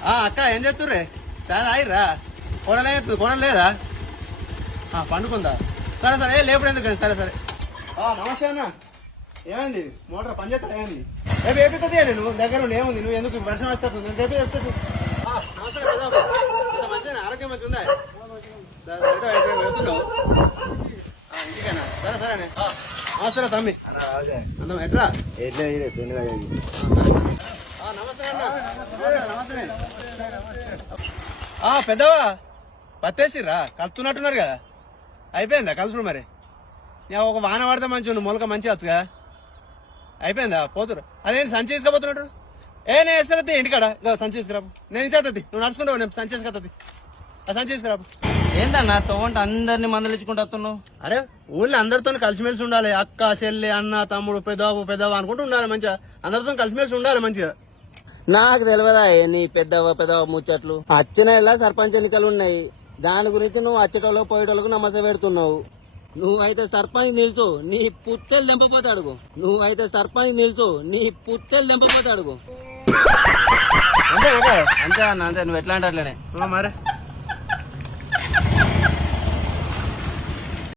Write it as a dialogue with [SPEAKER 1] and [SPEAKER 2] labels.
[SPEAKER 1] అక్క ఏం చేస్తుర్రే చాలా ఆయిరా కొనలు లేదా పండుకుందా సరే సరే లేపుడు ఎందుకు సరే సరే నమస్తే అన్న ఏమైంది మోటార్ పనిచేస్తా ఏమైంది రేపు ఏపిస్తుంది నువ్వు దగ్గర ఉండి ఏముంది నువ్వు ఎందుకు వర్షం వస్తాను నేను రేపే చెప్తాను మంచిగా ఆరోగ్యం మంచిగా ఉందా వెళ్తున్నావు ఇంటికేనా సరే సరేనే నమస్తే తమ్మి అందం ఎట్లా నమస్తే అన్న నమస్తే పెద్దవా పత్తేసిర్రా కలుతున్నట్టున్నారు కదా అయిపోయిందా కలుసుడు మరి నేను ఒక వాన పడితే మంచి మొలక మంచిగా వచ్చుగా అయిపోయిందా పోతురు అదేంటి సంచి తీసుకుపోతున్నట్టు నేను వేస్తుంది ఇంటికాడ సంచి తీసుకురాపు నేను ఇచ్చేస్తుంది నువ్వు నడుచుకుంటావు నేను సంచి తీసుకొస్తుంది ఆ సంచి తీసుకురాపు
[SPEAKER 2] ఏందన్నా తోవంట అందరినీ మందలించుకుంటూ వస్తున్నావు
[SPEAKER 1] అరే ఊళ్ళో అందరితో కలిసిమెలిసి ఉండాలి అక్క చెల్లి అన్న తమ్ముడు పెద్దవ అనుకుంటూ ఉండాలి మంచిగా అందరితో కలిసిమెలిసి ఉండాలి మంచిగా
[SPEAKER 2] నాకు తెలియదా నీ పెద్దవ ముచ్చట్లు అచ్చ నెల సర్పంచ్ ఎన్నికలు ఉన్నాయి దాని గురించి నువ్వు అచ్చటోళ్ళు పోయేటోళ్ళకు నమ్మస పెడుతున్నావు నువ్వైతే సర్పంచ్ నిల్చు నీ పుత్తెలు దింపపోతే అడుగు
[SPEAKER 1] అంతే
[SPEAKER 2] అంతే అన్న అంతే నువ్వు ఎట్లా అంటే అట్లనే
[SPEAKER 1] మరి